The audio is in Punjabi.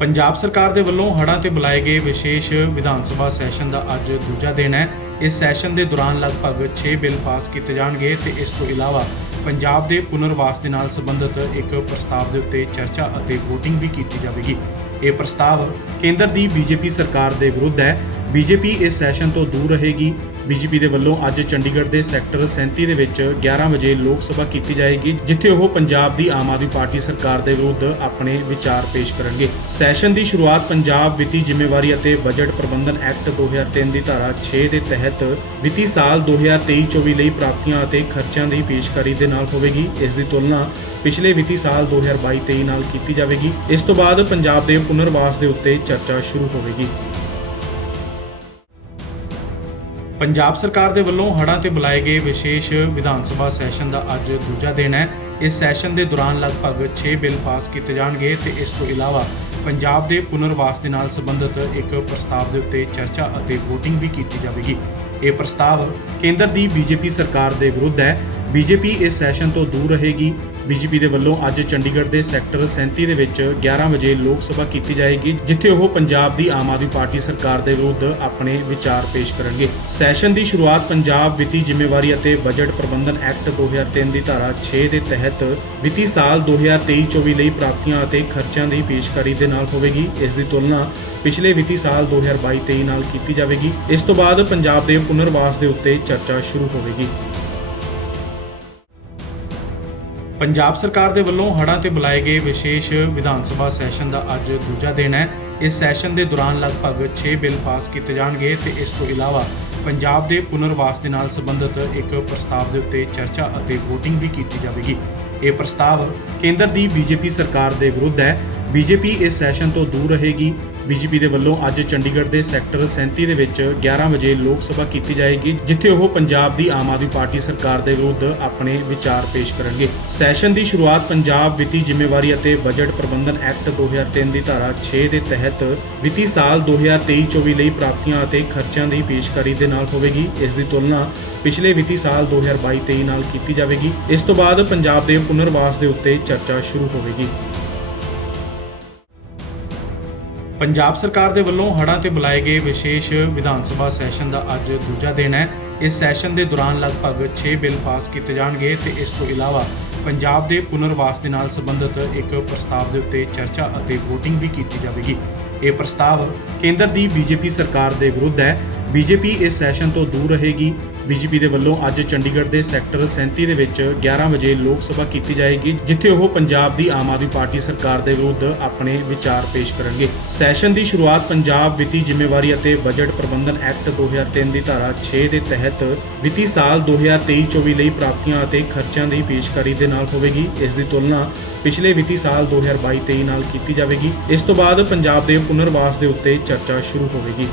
ਪੰਜਾਬ ਸਰਕਾਰ ਦੇ ਵੱਲੋਂ ਹੜ੍ਹਾਂ ਤੇ ਬੁਲਾਏ ਗਏ ਵਿਸ਼ੇਸ਼ ਵਿਧਾਨ ਸਭਾ ਸੈਸ਼ਨ ਦਾ ਅੱਜ ਦੂਜਾ ਦਿਨ ਹੈ। ਇਸ ਸੈਸ਼ਨ ਦੇ ਦੌਰਾਨ ਲਗਭਗ 6 ਬਿੱਲ ਪਾਸ ਕੀਤੇ ਜਾਣਗੇ ਤੇ ਇਸ ਤੋਂ ਇਲਾਵਾ ਪੰਜਾਬ ਦੇ ਪੁਨਰਵਾਸ ਦੇ ਨਾਲ ਸੰਬੰਧਿਤ ਇੱਕ ਪ੍ਰਸਤਾਵ ਦੇ ਉੱਤੇ ਚਰਚਾ ਅਤੇ VOTING ਵੀ ਕੀਤੀ ਜਾਵੇਗੀ। ਇਹ ਪ੍ਰਸਤਾਵ ਕੇਂਦਰ ਦੀ ਬੀਜੇਪੀ ਸਰਕਾਰ ਦੇ ਵਿਰੁੱਧ ਹੈ। ਬੀਜੇਪੀ ਇਸ ਸੈਸ਼ਨ ਤੋਂ ਦੂਰ ਰਹੇਗੀ। ਬੀਜੇਪੀ ਦੇ ਵੱਲੋਂ ਅੱਜ ਚੰਡੀਗੜ੍ਹ ਦੇ ਸੈਕਟਰ 37 ਦੇ ਵਿੱਚ 11 ਵਜੇ ਲੋਕ ਸਭਾ ਕੀਤੀ ਜਾਏਗੀ, ਜਿੱਥੇ ਉਹ ਪੰਜਾਬ ਦੀ ਆਮ ਆਦਮੀ ਪਾਰਟੀ ਸਰਕਾਰ ਦੇ ਵਿਰੁੱਧ ਆਪਣੇ ਵਿਚਾਰ ਪੇਸ਼ ਕਰਨਗੇ। ਸੈਸ਼ਨ ਦੀ ਸ਼ੁਰੂਆਤ ਪੰਜਾਬ ਵਿੱਤੀ ਜ਼ਿੰਮੇਵਾਰੀ ਅਤੇ ਬਜਟ ਪ੍ਰਬੰਧਨ ਐਕਟ 2003 ਦੀ ਧਾਰਾ 6 ਦੇ ਤਹਿਤ ਵਿੱਤੀ ਸਾਲ 2023-24 ਲਈ ਪ੍ਰਾਪਤੀਆਂ ਅਤੇ ਖਰਚਿਆਂ ਦੀ ਪੇਸ਼ਕਾਰੀ ਦੇ ਨਾਲ ਹੋਵੇਗੀ। ਇਸ ਦੀ ਤੁਲਨਾ ਪਿਛਲੇ ਵਿੱਤੀ ਸਾਲ 2022-23 ਨਾਲ ਕੀਤੀ ਜਾਵੇਗੀ। ਇਸ ਤੋਂ ਬਾਅਦ ਪੰਜਾਬ ਦੇ ਪੁਨਰਵਾਸ ਦੇ ਉੱਤੇ ਚਰਚਾ ਸ਼ੁਰੂ ਹੋਵੇਗੀ। ਪੰਜਾਬ ਸਰਕਾਰ ਦੇ ਵੱਲੋਂ ਹੜ੍ਹਾਂ ਤੇ ਬੁਲਾਏ ਗਏ ਵਿਸ਼ੇਸ਼ ਵਿਧਾਨ ਸਭਾ ਸੈਸ਼ਨ ਦਾ ਅੱਜ ਦੂਜਾ ਦਿਨ ਹੈ। ਇਸ ਸੈਸ਼ਨ ਦੇ ਦੌਰਾਨ ਲਗਭਗ 6 ਬਿੱਲ ਪਾਸ ਕੀਤੇ ਜਾਣਗੇ ਤੇ ਇਸ ਤੋਂ ਇਲਾਵਾ ਪੰਜਾਬ ਦੇ ਪੁਨਰਵਾਸ ਦੇ ਨਾਲ ਸੰਬੰਧਿਤ ਇੱਕ ਪ੍ਰਸਤਾਵ ਦੇ ਉੱਤੇ ਚਰਚਾ ਅਤੇ VOTING ਵੀ ਕੀਤੀ ਜਾਵੇਗੀ। ਇਹ ਪ੍ਰਸਤਾਵ ਕੇਂਦਰ ਦੀ ਬੀਜੇਪੀ ਸਰਕਾਰ ਦੇ ਵਿਰੁੱਧ ਹੈ। ਬੀਜੇਪੀ ਇਸ ਸੈਸ਼ਨ ਤੋਂ ਦੂਰ ਰਹੇਗੀ। ਬੀਜੇਪੀ ਦੇ ਵੱਲੋਂ ਅੱਜ ਚੰਡੀਗੜ੍ਹ ਦੇ ਸੈਕਟਰ 37 ਦੇ ਵਿੱਚ 11 ਵਜੇ ਲੋਕ ਸਭਾ ਕੀਤੀ ਜਾਏਗੀ, ਜਿੱਥੇ ਉਹ ਪੰਜਾਬ ਦੀ ਆਮ ਆਦਮੀ ਪਾਰਟੀ ਸਰਕਾਰ ਦੇ ਵਿਰੁੱਧ ਆਪਣੇ ਵਿਚਾਰ ਪੇਸ਼ ਕਰਨਗੇ। ਸੈਸ਼ਨ ਦੀ ਸ਼ੁਰੂਆਤ ਪੰਜਾਬ ਵਿੱਤੀ ਜ਼ਿੰਮੇਵਾਰੀ ਅਤੇ ਬਜਟ ਪ੍ਰਬੰਧਨ ਐਕਟ 2003 ਦੀ ਧਾਰਾ 6 ਦੇ ਤਹਿਤ ਵਿੱਤੀ ਸਾਲ 2023-24 ਲਈ ਪ੍ਰਾਪਤੀਆਂ ਅਤੇ ਖਰਚਿਆਂ ਦੀ ਪੇਸ਼ਕਾਰੀ ਦੇ ਨਾਲ ਹੋਵੇਗੀ। ਇਸ ਦੀ ਤੁਲਨਾ ਪਿਛਲੇ ਵਿੱਤੀ ਸਾਲ 2022-23 ਨਾਲ ਕੀਤੀ ਜਾਵੇਗੀ। ਇਸ ਤੋਂ ਬਾਅਦ ਪੰਜਾਬ ਦੇ ਪੁਨਰਵਾਸ ਦੇ ਉੱਤੇ ਚਰਚਾ ਸ਼ੁਰੂ ਹੋਵੇਗੀ। ਪੰਜਾਬ ਸਰਕਾਰ ਦੇ ਵੱਲੋਂ ਹੜ੍ਹਾਂ ਤੇ ਬੁਲਾਏ ਗਏ ਵਿਸ਼ੇਸ਼ ਵਿਧਾਨ ਸਭਾ ਸੈਸ਼ਨ ਦਾ ਅੱਜ ਦੂਜਾ ਦਿਨ ਹੈ। ਇਸ ਸੈਸ਼ਨ ਦੇ ਦੌਰਾਨ ਲਗਭਗ 6 ਬਿੱਲ ਪਾਸ ਕੀਤੇ ਜਾਣਗੇ ਤੇ ਇਸ ਤੋਂ ਇਲਾਵਾ ਪੰਜਾਬ ਦੇ ਪੁਨਰਵਾਸ ਦੇ ਨਾਲ ਸੰਬੰਧਿਤ ਇੱਕ ਪ੍ਰਸਤਾਵ ਦੇ ਉੱਤੇ ਚਰਚਾ ਅਤੇ VOTING ਵੀ ਕੀਤੀ ਜਾਵੇਗੀ। ਇਹ ਪ੍ਰਸਤਾਵ ਕੇਂਦਰ ਦੀ ਬੀਜੇਪੀ ਸਰਕਾਰ ਦੇ ਵਿਰੁੱਧ ਹੈ। ਬੀਜੇਪੀ ਇਸ ਸੈਸ਼ਨ ਤੋਂ ਦੂਰ ਰਹੇਗੀ। ਬੀਜੇਪੀ ਦੇ ਵੱਲੋਂ ਅੱਜ ਚੰਡੀਗੜ੍ਹ ਦੇ ਸੈਕਟਰ 37 ਦੇ ਵਿੱਚ 11 ਵਜੇ ਲੋਕ ਸਭਾ ਕੀਤੀ ਜਾਏਗੀ, ਜਿੱਥੇ ਉਹ ਪੰਜਾਬ ਦੀ ਆਮ ਆਦਮੀ ਪਾਰਟੀ ਸਰਕਾਰ ਦੇ ਵਿਰੁੱਧ ਆਪਣੇ ਵਿਚਾਰ ਪੇਸ਼ ਕਰਨਗੇ। ਸੈਸ਼ਨ ਦੀ ਸ਼ੁਰੂਆਤ ਪੰਜਾਬ ਵਿੱਤੀ ਜ਼ਿੰਮੇਵਾਰੀ ਅਤੇ ਬਜਟ ਪ੍ਰਬੰਧਨ ਐਕਟ 2003 ਦੀ ਧਾਰਾ 6 ਦੇ ਤਹਿਤ ਵਿੱਤੀ ਸਾਲ 2023-24 ਲਈ ਪ੍ਰਾਪਤੀਆਂ ਅਤੇ ਖਰਚਿਆਂ ਦੀ ਪੇਸ਼ਕਾਰੀ ਦੇ ਨਾਲ ਹੋਵੇਗੀ। ਇਸ ਦੀ ਤੁਲਨਾ ਪਿਛਲੇ ਵਿੱਤੀ ਸਾਲ 2022-23 ਨਾਲ ਕੀਤੀ ਜਾਵੇਗੀ। ਇਸ ਤੋਂ ਬਾਅਦ ਪੰਜਾਬ ਦੇ ਪੁਨਰਵਾਸ ਦੇ ਉੱਤੇ ਚਰਚਾ ਸ਼ੁਰੂ ਹੋਵੇਗੀ। ਪੰਜਾਬ ਸਰਕਾਰ ਦੇ ਵੱਲੋਂ ਹੜ੍ਹਾਂ ਤੇ ਬੁਲਾਏ ਗਏ ਵਿਸ਼ੇਸ਼ ਵਿਧਾਨ ਸਭਾ ਸੈਸ਼ਨ ਦਾ ਅੱਜ ਦੂਜਾ ਦਿਨ ਹੈ। ਇਸ ਸੈਸ਼ਨ ਦੇ ਦੌਰਾਨ ਲਗਭਗ 6 ਬਿੱਲ ਪਾਸ ਕੀਤੇ ਜਾਣਗੇ ਤੇ ਇਸ ਤੋਂ ਇਲਾਵਾ ਪੰਜਾਬ ਦੇ ਪੁਨਰਵਾਸ ਦੇ ਨਾਲ ਸੰਬੰਧਿਤ ਇੱਕ ਪ੍ਰਸਤਾਵ ਦੇ ਉੱਤੇ ਚਰਚਾ ਅਤੇ VOTING ਵੀ ਕੀਤੀ ਜਾਵੇਗੀ। ਇਹ ਪ੍ਰਸਤਾਵ ਕੇਂਦਰ ਦੀ ਬੀਜੇਪੀ ਸਰਕਾਰ ਦੇ ਵਿਰੁੱਧ ਹੈ। ਬੀਜੇਪੀ ਇਸ ਸੈਸ਼ਨ ਤੋਂ ਦੂਰ ਰਹੇਗੀ। ਬੀਜੇਪੀ ਦੇ ਵੱਲੋਂ ਅੱਜ ਚੰਡੀਗੜ੍ਹ ਦੇ ਸੈਕਟਰ 37 ਦੇ ਵਿੱਚ 11 ਵਜੇ ਲੋਕ ਸਭਾ ਕੀਤੀ ਜਾਏਗੀ, ਜਿੱਥੇ ਉਹ ਪੰਜਾਬ ਦੀ ਆਮ ਆਦਮੀ ਪਾਰਟੀ ਸਰਕਾਰ ਦੇ ਵਿਰੁੱਧ ਆਪਣੇ ਵਿਚਾਰ ਪੇਸ਼ ਕਰਨਗੇ। ਸੈਸ਼ਨ ਦੀ ਸ਼ੁਰੂਆਤ ਪੰਜਾਬ ਵਿੱਤੀ ਜ਼ਿੰਮੇਵਾਰੀ ਅਤੇ ਬਜਟ ਪ੍ਰਬੰਧਨ ਐਕਟ 2003 ਦੀ ਧਾਰਾ 6 ਦੇ ਤਹਿਤ ਵਿੱਤੀ ਸਾਲ 2023-24 ਲਈ ਪ੍ਰਾਪਤੀਆਂ ਅਤੇ ਖਰਚਿਆਂ ਦੀ ਪੇਸ਼ਕਾਰੀ ਦੇ ਨਾਲ ਹੋਵੇਗੀ। ਇਸ ਦੀ ਤੁਲਨਾ ਪਿਛਲੇ ਵਿੱਤੀ ਸਾਲ 2022-23 ਨਾਲ ਕੀਤੀ ਜਾਵੇਗੀ। ਇਸ ਤੋਂ ਬਾਅਦ ਪੰਜਾਬ ਦੇ ਪੁਨਰਵਾਸ ਦੇ ਉੱਤੇ ਚਰਚਾ ਸ਼ੁਰੂ ਹੋਵੇਗੀ।